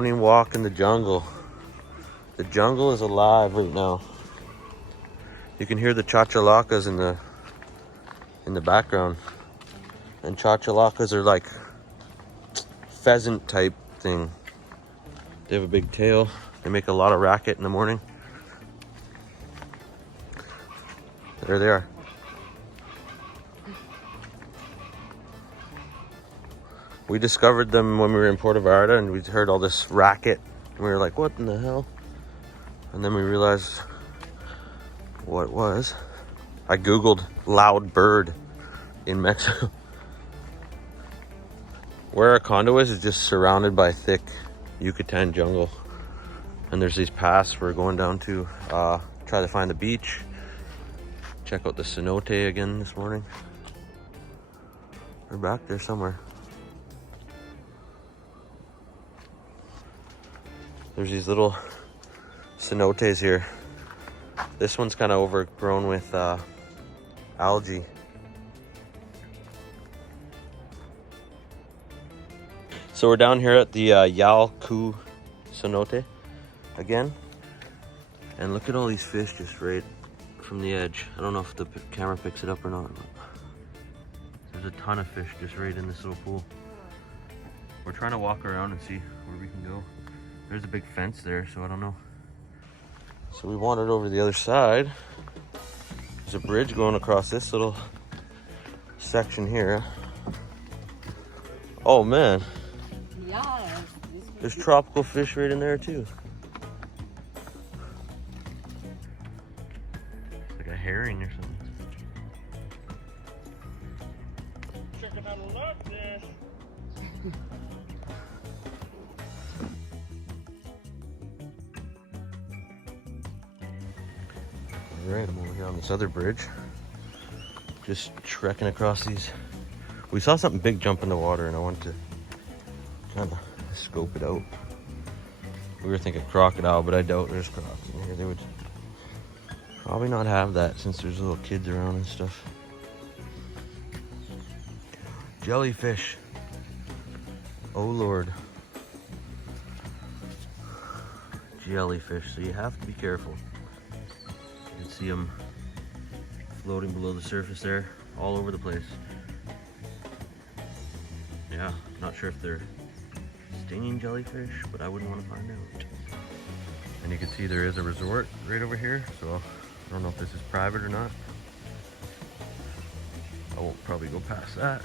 morning walk in the jungle. The jungle is alive right now. You can hear the chachalakas in the background. And chachalakas are like pheasant type thing. They have a big tail. They make a lot of racket in the morning. There they are. We discovered them when we were in Puerto Vallarta and we heard all this racket. And we were like, what in the hell? And then we realized what it was. I Googled loud bird in Mexico. Where our condo is just surrounded by thick Yucatan jungle. And there's these paths we're going down to try to find the beach. Check out the Cenote again this morning. We're back there somewhere. There's these little cenotes here. This one's kind of overgrown with algae. So we're down here at the Yal Ku Cenote again. And look at all these fish just right from the edge. I don't know if the camera picks it up or not, but there's a ton of fish just right in this little pool. We're trying to walk around and see where we can go. There's a big fence there, so I don't know. So we wandered over to the other side. There's a bridge going across this little section here. Oh man. Yeah. There's tropical fish right in there too. It's like a herring or something. Checking out a lot there. Alright, I'm over here on this other bridge. Just trekking across these. We saw something big jump in the water and I wanted to kind of scope it out. We were thinking crocodile, but I doubt there's crocs in here. They would probably not have that since there's little kids around and stuff. Jellyfish. Oh Lord. Jellyfish, so you have to be careful. You can see them floating below the surface there, all over the place. Yeah, not sure if they're stinging jellyfish, but I wouldn't want to find out. And you can see there is a resort right over here, so I don't know if this is private or not. I won't probably go past that.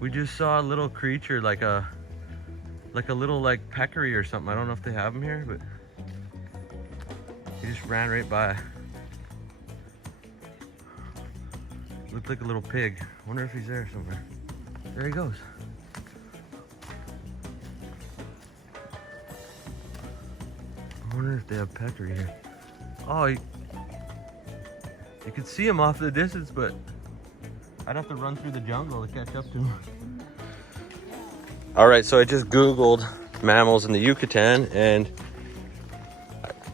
We just saw a little creature like a little like peccary or something. I don't know if they have them here, but he just ran right by. Looked like a little pig. Wonder if he's there somewhere. There he goes. I wonder if they have peccary here. Oh, you could see him off the distance, but I'd have to run through the jungle to catch up to him. All right, so I just Googled mammals in the Yucatan and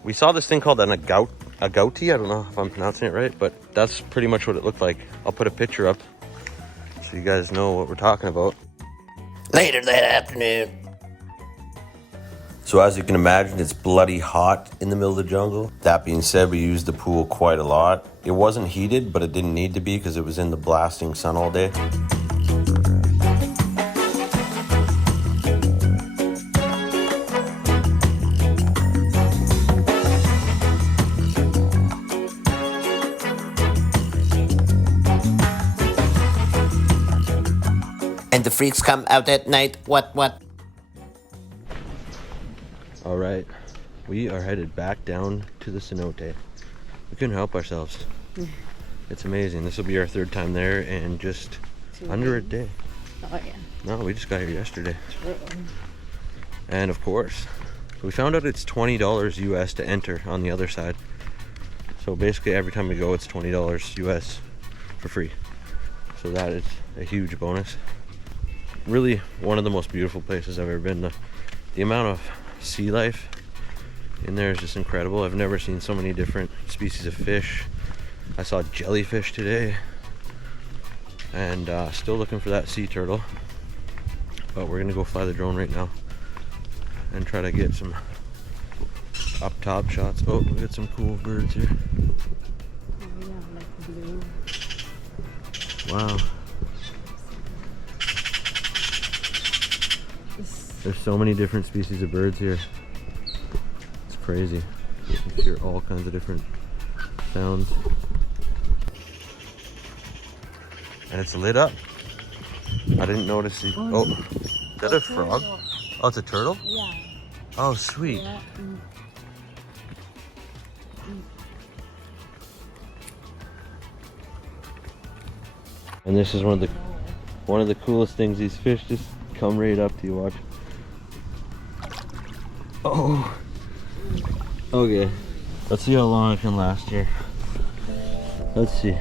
we saw this thing called an agouti. I don't know if I'm pronouncing it right, but that's pretty much what it looked like. I'll put a picture up so you guys know what we're talking about. Later that afternoon. So as you can imagine, it's bloody hot in the middle of the jungle. That being said, we used the pool quite a lot. It wasn't heated, but it didn't need to be because it was in the blasting sun all day. And the freaks come out at night. What? All right, we are headed back down to the Cenote. We couldn't help ourselves. It's amazing. This will be our third time there in just under a day. Oh yeah. No, we just got here yesterday. And of course, we found out it's $20 US to enter on the other side. So basically every time we go, it's $20 US for free. So that is a huge bonus. Really one of the most beautiful places I've ever been. The amount of sea life in there is just incredible. I've never seen so many different species of fish. I saw jellyfish today, and still looking for that sea turtle. But we're gonna go fly the drone right now and try to get some up top shots. Oh, we got some cool birds here. Oh, yeah, like blue. Wow. There's so many different species of birds here. It's crazy. You can hear all kinds of different sounds. And it's lit up. I didn't notice it. Oh, is that a frog? Oh, it's a turtle? Yeah. Oh, sweet. Yeah. And this is one of the coolest things. These fish just come right up to you. Watch. Oh. Okay. Let's see how long it can last here. Let's see.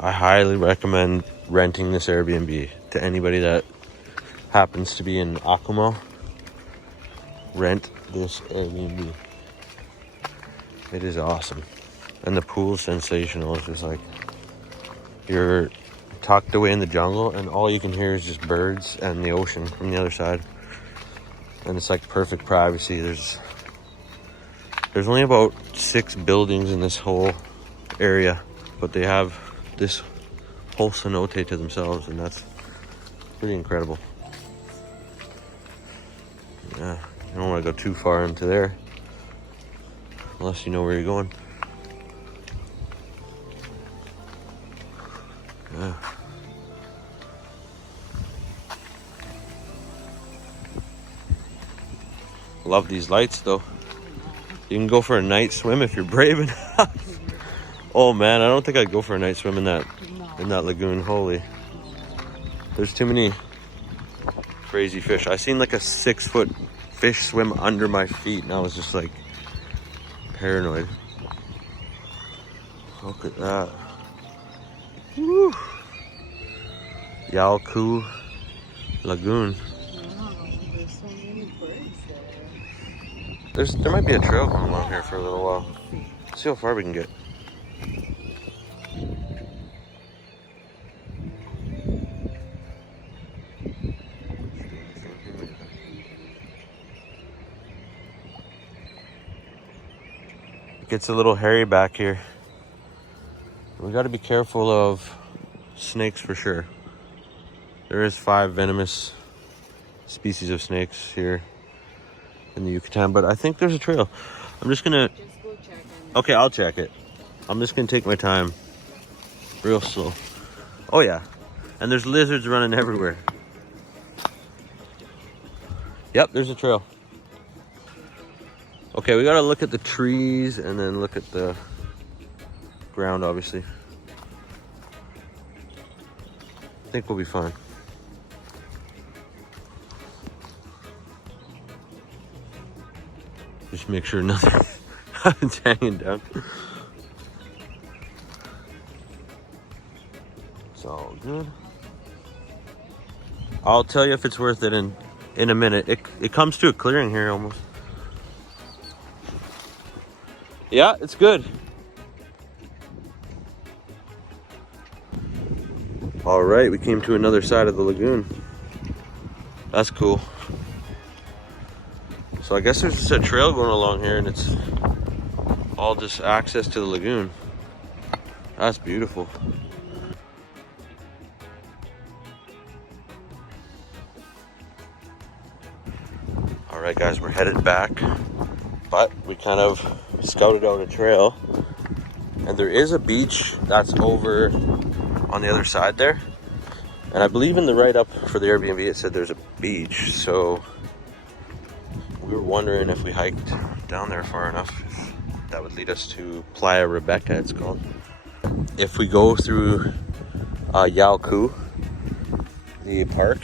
I highly recommend renting this Airbnb to anybody that happens to be in Akumal. Rent this Airbnb. It is awesome. And the pool's sensational. It's just like you're tucked away in the jungle and all you can hear is just birds and the ocean from the other side. And it's like perfect privacy. There's only about 6 buildings in this whole area, but they have this whole cenote to themselves, and that's pretty incredible. Yeah, you don't want to go too far into there unless you know where you're going. Yeah. Love these lights though. You can go for a night swim if you're brave enough. Oh man, I don't think I'd go for a night swim in that lagoon. Holy. There's too many crazy fish. I seen like a 6-foot fish swim under my feet and I was just like paranoid. Look at that. Woo. Yal Ku Lagoon. Wow, there's so many birds there. There might be a trail going along here for a little while. Let's see how far we can get. It gets a little hairy back here. We got to be careful of snakes for sure. There is 5 venomous species of snakes here in the Yucatan, but I think there's a trail. I'm just gonna. Just go check and Okay, I'll check it. I'm just gonna take my time, real slow. Oh yeah, and there's lizards running everywhere. Yep, there's a trail. Okay, we gotta look at the trees and then look at the ground, obviously. I think we'll be fine. Just make sure nothing's hanging down. It's all good. I'll tell you if it's worth it in a minute. It comes to a clearing here almost. Yeah, it's good. All right, we came to another side of the lagoon. That's cool. So I guess there's just a trail going along here and it's all just access to the lagoon. That's beautiful. All right, guys, we're headed back, but we kind of scouted out a trail and there is a beach that's over on the other side there. And I believe in the write-up for the Airbnb, it said there's a beach. So we were wondering if we hiked down there far enough, if that would lead us to Playa Rebecca, it's called. If we go through Yal Ku, the park,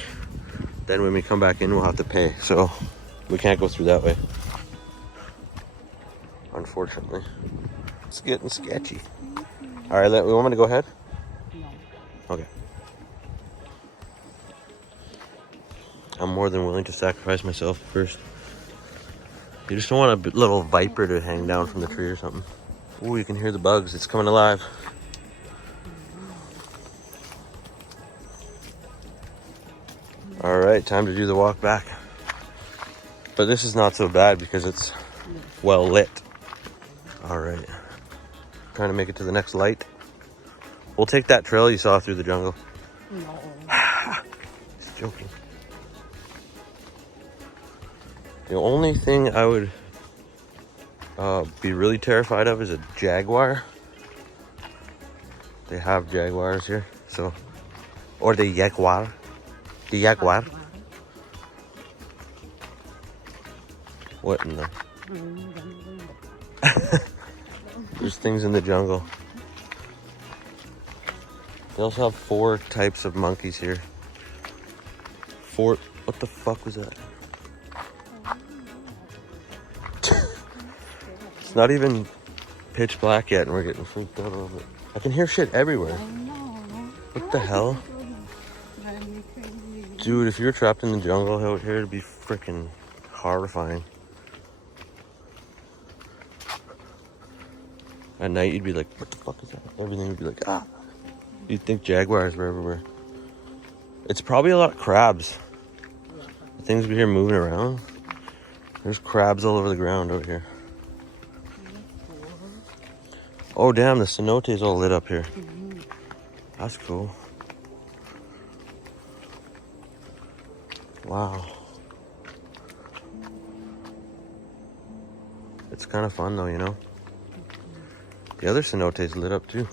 then when we come back in, we'll have to pay. So we can't go through that way, unfortunately. It's getting sketchy. All right, we want me to go ahead? no. Okay. I'm more than willing to sacrifice myself first. You just don't want a little viper to hang down from the tree or something. Ooh, you can hear the bugs. It's coming alive. All right, time to do the walk back. But this is not so bad because it's well lit. All right. Trying to make it to the next light. We'll take that trail you saw through the jungle. No. Just joking. The only thing I would be really terrified of is a jaguar. They have jaguars here, so, or the jaguar. The jaguar. What in the? There's things in the jungle. They also have 4 types of monkeys here. 4. What the fuck was that? It's not even pitch black yet and we're getting freaked out a little bit. I can hear shit everywhere. What the hell? Dude, if you were trapped in the jungle out here, it'd be freaking horrifying. At night, you'd be like, what the fuck is that? Everything would be like, ah. You'd think jaguars were everywhere. It's probably a lot of crabs. The things we hear moving around. There's crabs all over the ground out here. Oh damn, the cenote is all lit up here. That's cool. Wow. It's kind of fun though, you know. The other cenote is lit up too.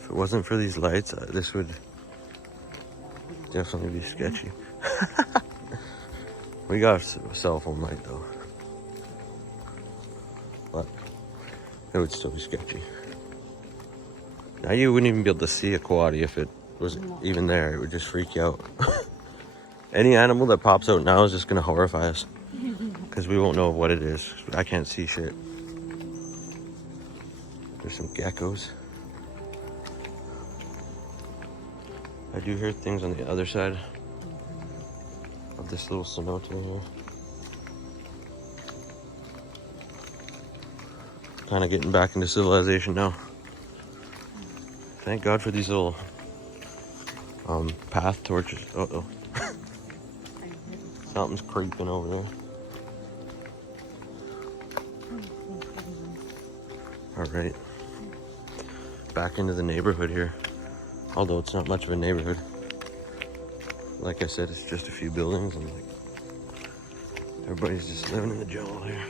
If it wasn't for these lights, this would definitely be sketchy. We got a cell phone light though, but it would still be sketchy. Now you wouldn't even be able to see a coati if it was even there. It would just freak you out. Any animal that pops out now is just gonna horrify us. Because we won't know what it is. I can't see shit. There's some geckos. I do hear things on the other side of this little cenote here. Kind of getting back into civilization now. Thank God for these little path torches. Uh-oh. Something's creeping over there. All right. Back into the neighborhood here. Although it's not much of a neighborhood. Like I said, it's just a few buildings and like everybody's just living in the jungle here.